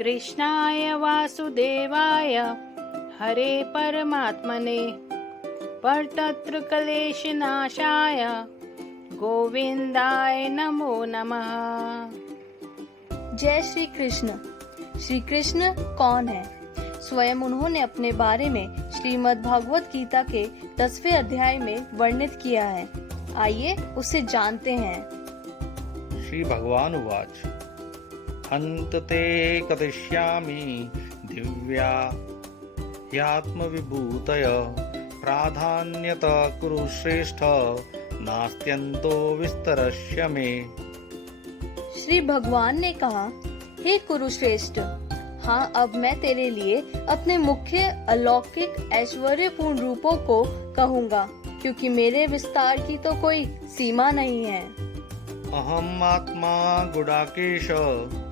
कृष्णाय वासुदेवाय हरे परमात्मने परतत्र क्लेशनाशाय गोविंदाय नमो नमः। जय श्री कृष्ण। श्री कृष्ण कौन है? स्वयं उन्होंने अपने बारे में श्रीमद् भागवत गीता के 10वें अध्याय में वर्णित किया है। आइए उसे जानते हैं। श्री भगवान उवाच हन्त ते कथिष्यामि दिव्या ह्यात्मविभूतय प्राधान्यत कुरु श्रेष्ठ नास्त्यन्तो विस्तरस्य मे। श्री भगवान ने कहा, हे कुरुश्रेष्ठ, हाँ, अब मैं तेरे लिए अपने मुख्य अलौकिक ऐश्वर्यपूर्ण रूपों को कहूँगा, क्योंकि मेरे विस्तार की तो कोई सीमा नहीं है। अहम आत्मा गुडाकेश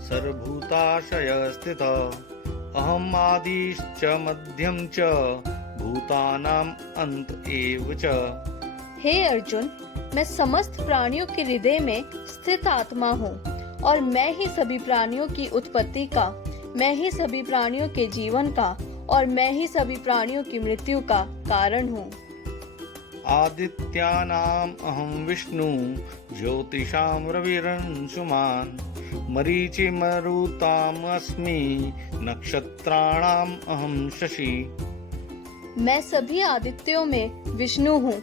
सर्वभूताशय स्थित अहम आदिश्च मध्यम च भूतानाम अंत एव च। हे अर्जुन, मैं समस्त प्राणियों के हृदय में स्थित आत्मा हूँ और मैं ही सभी प्राणियों की उत्पत्ति का, मैं ही सभी प्राणियों के जीवन का और मैं ही सभी प्राणियों की मृत्यु का कारण हूँ। आदित्यानाम अहम विष्णु ज्योतिषाम रविरंशुमान मरीचि मरुताम अस्मि नक्षत्राणाम अहम शशि। मैं सभी आदित्यों में विष्णु हूँ,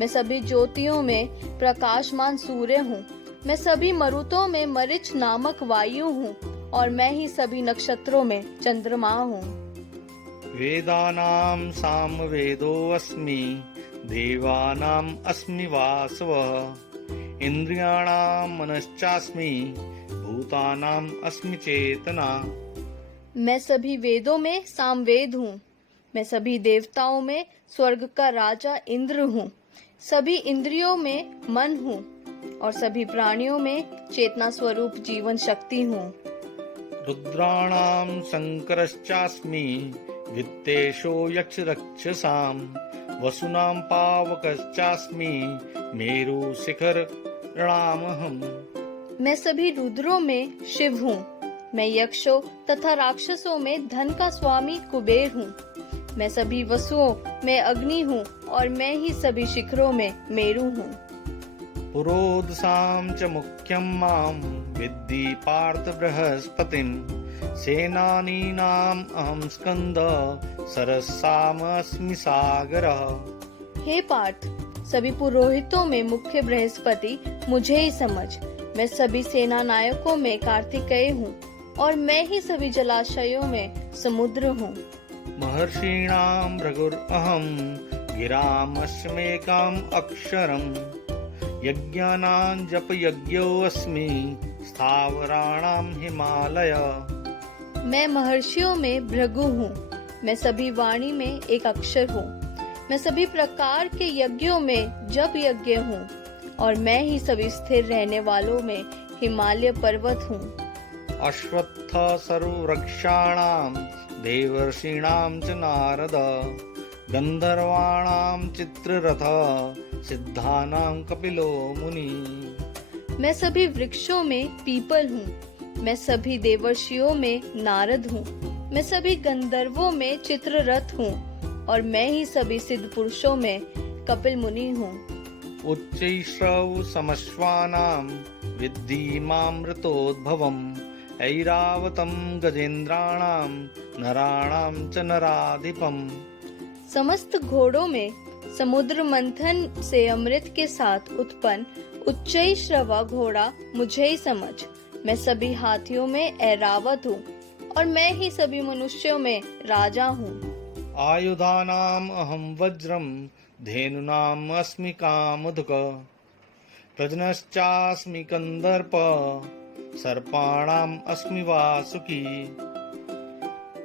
मैं सभी ज्योतियों में प्रकाशमान सूर्य हूँ, मैं सभी मरुतों में मरीच नामक वायु हूँ और मैं ही सभी नक्षत्रों में चंद्रमा हूँ। वेदानाम सामवेदो अस्मि देवानाम अस्मि वासवः इंद्रियाणाम मनश्चास्मि भूतानाम अस्मि चेतना। मैं सभी वेदों में सामवेद हूँ, मैं सभी देवताओं में स्वर्ग का राजा इंद्र हूँ, सभी इंद्रियों में मन हूँ और सभी प्राणियों में चेतना स्वरूप जीवन शक्ति हूँ। रुद्राणाम शंकरश्चास्मि वित्तेशो यक्ष रक्षसाम वसुनाम पावकश्चास्मि मेरु शिखरामहम्। मैं सभी रुद्रों में शिव हूँ, मैं यक्षों तथा राक्षसों में धन का स्वामी कुबेर हूँ, मैं सभी वसुओं में अग्नि हूँ और मैं ही सभी शिखरों में मेरु हूँ। पुरोदसाम च मुख्यम माम विद्धि पार्थ बृहस्पतिम सेनानीनाम अहम स्कंद सरसाम अस्मि सागरः। हे पार्थ, सभी पुरोहितों में मुख्य बृहस्पति मुझे ही समझ, मैं सभी सेना नायकों में कार्तिकेय हूँ और मैं ही सभी जलाशयों में समुद्र हूँ। महर्षीणाम भृगुरहम गिरामस्मेकम अक्षरम यज्ञानां जप यज्ञोऽस्मि स्थावराणाम हिमालय। मैं महर्षियों में भृगु हूँ, मैं सभी वाणी में एक अक्षर हूँ, मैं सभी प्रकार के यज्ञों में जप यज्ञ हूँ और मैं ही सभी स्थिर रहने वालों में हिमालय पर्वत हूँ। अश्वत्थ सर्ववृक्षाणां देवर्षीणां च नारद गंधर्वाणां चित्ररथ सिद्धानां कपिलो मुनि। मैं सभी वृक्षों में पीपल हूँ, मैं सभी देवर्षियों में नारद हूँ, मैं सभी गंधर्वों में चित्ररथ हूँ और मैं ही सभी सिद्ध पुरुषों में कपिल मुनि हूँ। उच्चैश्रव समश्वानां विद्धि मामृतोद्भवम् ऐरावतं गजेन्द्राणां नराणां च नराधिपम्। समस्त घोड़ों में समुद्र मंथन से अमृत के साथ उत्पन्न उच्चैश्रवा घोड़ा मुझे ही समझ, मैं सभी हाथियों में ऐरावत हूँ और मैं ही सभी मनुष्यों में राजा हूँ। आयुधानाम अहम वज्रम धेनुनाम अस्मि कामधुक प्रजनश्चास्मि कंदर्प सर्पाणाम अस्मि वासुकी।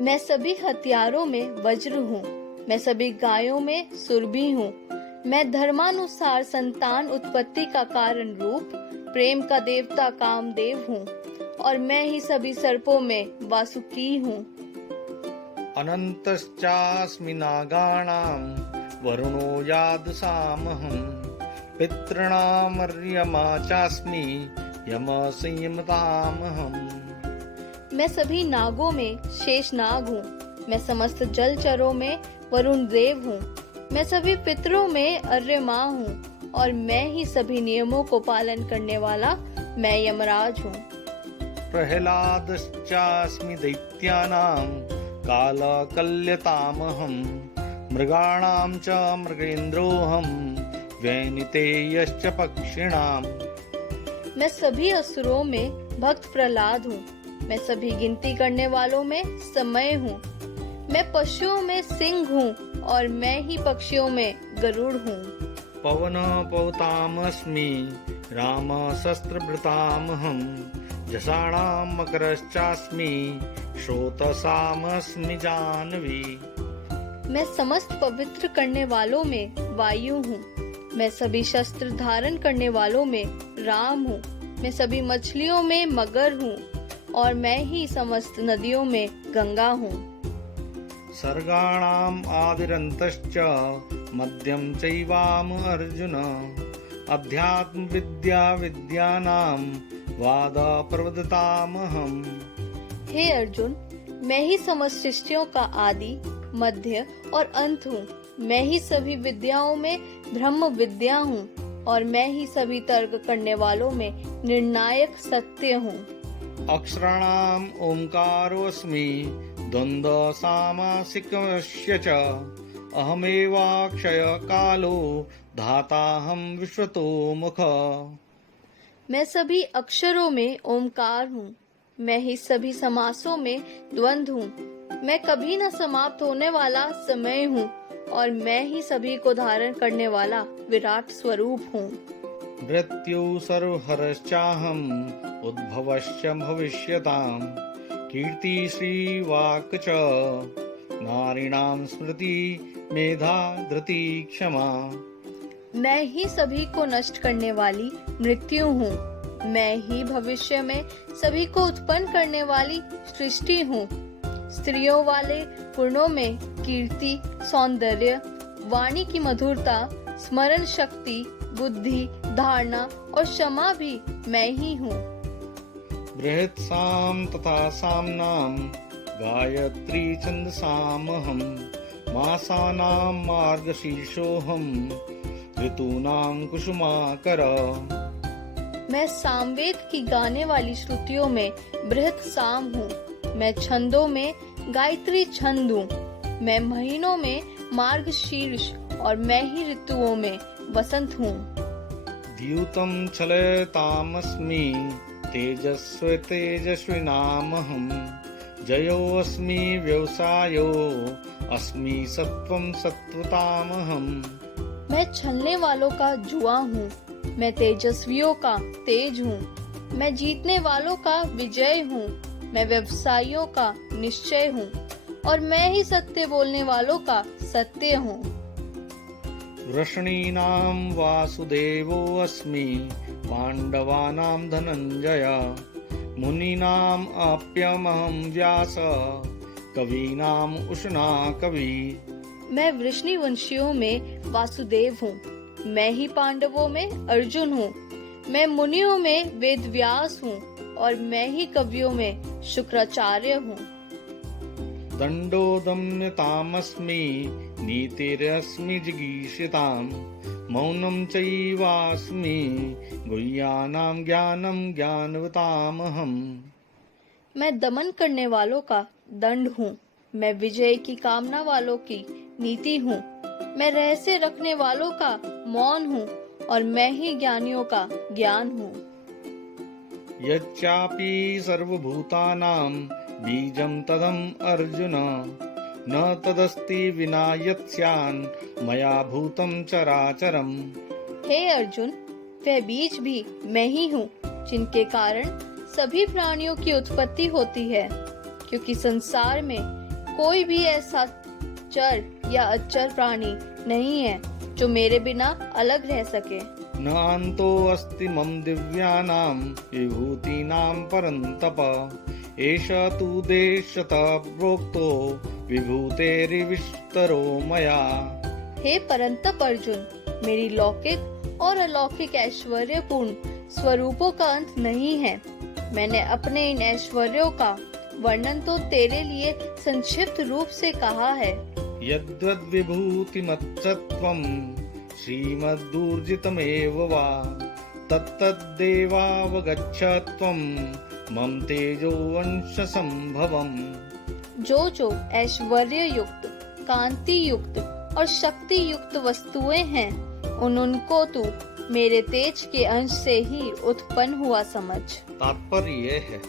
मैं सभी हथियारों में वज्र हूँ, मैं सभी गायों में सुरभि हूँ, मैं धर्मानुसार संतान उत्पत्ति का कारण रूप प्रेम का देवता कामदेव हूँ और मैं ही सभी सर्पों में वासुकी हूँ। अनंतश्चास्मि नागानां वरुणो यादसामहं पितॄणामर्यमा चास्मि यमसंयमतामहम्। मैं सभी नागों में शेष नाग हूँ। मैं समस्त जलचरों में वरुण देव हूँ। मैं सभी पितरों में अर्य माँ हूँ और मैं ही सभी नियमों को पालन करने वाला मैं यमराज हूँ। प्रह्लादश्चास्मि दैत्यानां कालकल्यतामहं मृगाणां च मृगेन्द्रोऽहं वैनितेयश्च पक्षिणाम्। मैं सभी असुरों में भक्त प्रहलाद हूँ। मैं सभी गिनती करने वालों में समय हूँ। मैं पशुओं में सिंह हूँ और मैं ही पक्षियों में गरुड़ हूँ। पवन पवतामस्मि राम शस्त्रभृतामहं जषाणां मकरश्चास्मि श्रोतसामस्मि जाह्नवी। मैं समस्त पवित्र करने वालों में वायु हूँ। मैं सभी शस्त्र धारण करने वालों में राम हूँ। मैं सभी मछलियों में मगर हूँ और मैं ही समस्त नदियों में गंगा हूँ। सर्गाणाम् आदिरन्तश्च मध्यं चैवाम अर्जुन अध्यात्म विद्या विद्यानां वाद प्रवदतामहम्। हे अर्जुन, मैं ही समस्त सृष्टियों का आदि, मध्य और अंत हूँ। मैं ही सभी विद्याओं में ब्रह्म विद्या हूँ और मैं ही सभी तर्क करने वालों में निर्णायक सत्य हूँ। अक्षराणाम् ओंकारोऽस्मि द्वन्द्व सामासिकस्य च अहमेवाक्षय कालो धाताहं विश्वतो मुख। मैं सभी अक्षरों में ओमकार हूँ। मैं ही सभी समासों में द्वंद्व हूँ। मैं कभी न समाप्त होने वाला समय हूँ और मैं ही सभी को धारण करने वाला विराट स्वरूप हूँ। मृत्यु सर्वहरश्चाहम् उद्भवश्च भविष्यताम् कीर्ति श्रीवाक् च नारीणां स्मृति मेधा धृति क्षमा। मैं ही सभी को नष्ट करने वाली मृत्यु हूँ। मैं ही भविष्य में सभी को उत्पन्न करने वाली सृष्टि हूँ। स्त्रियों वाले गुणों में कीर्ति, सौंदर्य, वाणी की मधुरता, स्मरण शक्ति, बुद्धि, धारणा और क्षमा भी मैं ही हूँ। बृहत्साम तथा सामनाम गायत्री छंदसामहं मासानां मार्गशीर्षोऽहं ऋतूनां कुसुमाकर। मैं सामवेद की गाने वाली श्रुतियों में बृहत साम हूँ। मैं छंदों में गायत्री छंद हूँ। मैं महीनों में मार्गशीर्ष और मैं ही ऋतुओं में वसंत हूँ। द्यूतं चलतामस्मि तेजस्वी तेजस्विनामहं जयोऽस्मि व्यवसायो अस्मि सत्वं सत्वतामहं। मैं छलने वालों का जुआ हूँ। मैं तेजस्वियों का तेज हूँ। मैं जीतने वालों का विजय हूँ। मैं व्यवसायियों का निश्चय हूँ और मैं ही सत्य बोलने वालों का सत्य हूँ। वृष्णीनां वासुदेवो अस्मि पांडवानां धनंजय मुनीनां आप्यमहं व्यास कवीनां उष्णा कवि। मैं वृष्णि वंशियों में वासुदेव हूँ। मैं ही पांडवों में अर्जुन हूँ। मैं मुनियों में वेद व्यास हूँ और मैं ही कवियों में शुक्राचार्य हूँ। दंडो दम्यतामस्मि नीतिरस्मि जिगीषिताम् मौनं चैवास्मि गुह्यानां ज्ञानं ज्ञानवतामहम्। मैं दमन करने वालों का दंड हूँ। मैं विजय की कामना वालों की नीति हूँ। मैं रहस्य रखने वालों का मौन हूँ और मैं ही ज्ञानियों का ज्ञान हूँ। यच्चापि सर्वभूतानां बीजं तदं अर्जुन न तदस्ति विना यत्स्यान् मया भूतं चराचरम्। हे अर्जुन, वह बीज भी मैं ही हूँ जिनके कारण सभी प्राणियों की उत्पत्ति होती है, क्योंकि संसार में कोई भी ऐसा चर या अचर प्राणी नहीं है जो मेरे बिना अलग रह सके। न अन्तो अस्ति मम दिव्यानां विभूतीनां परन्तप एष तु देशतः प्रोक्तो विभूतेर्विस्तरो मया। हे परंतप अर्जुन, मेरी लौकिक और अलौकिक ऐश्वर्यपूर्ण स्वरूपों का अंत नहीं है। मैंने अपने इन ऐश्वर्यों का वर्णन तो तेरे लिए संक्षिप्त रूप से कहा है। यद्वद्विभूतिमत्सत्त्वं श्रीमद्दूर्जितमेव वा तत्तद्देवावगच्छत्वं मम तेजोवंशसंभवम्। जो ऐश्वर्य युक्त, कांति युक्त और शक्ति युक्त वस्तुएं हैं, उनको तू मेरे तेज के अंश से ही उत्पन्न हुआ समझ। तात्पर्य यह है,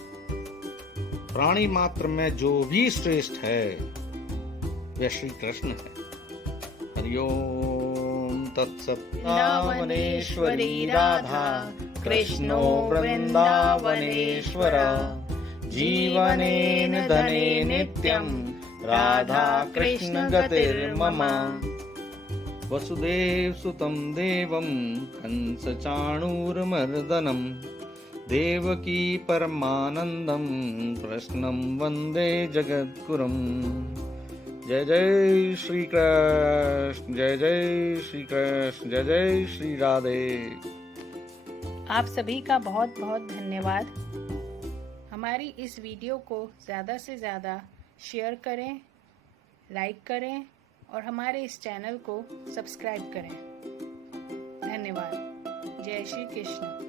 प्राणी मात्र में जो भी श्रेष्ठ है वह श्री कृष्ण है। हरिओम तत्सत्। वृंदावनेश्वरी राधा कृष्णो वृंदावनेश्वर जीवनेन धने नित्यं राधा कृष्ण गतिर्मम। वसुदेव सुतं देवं कंस चाणूरमर्दनं देवकी परमानंदं कृष्णं वंदे जगद्गुरुम्। जय जय श्री कृष्ण, जय जय श्री कृष्ण, जय जय श्री राधे। आप सभी का बहुत बहुत धन्यवाद। हमारी इस वीडियो को ज़्यादा से ज़्यादा शेयर करें, लाइक करें और हमारे इस चैनल को सब्सक्राइब करें। धन्यवाद। जय श्री कृष्ण।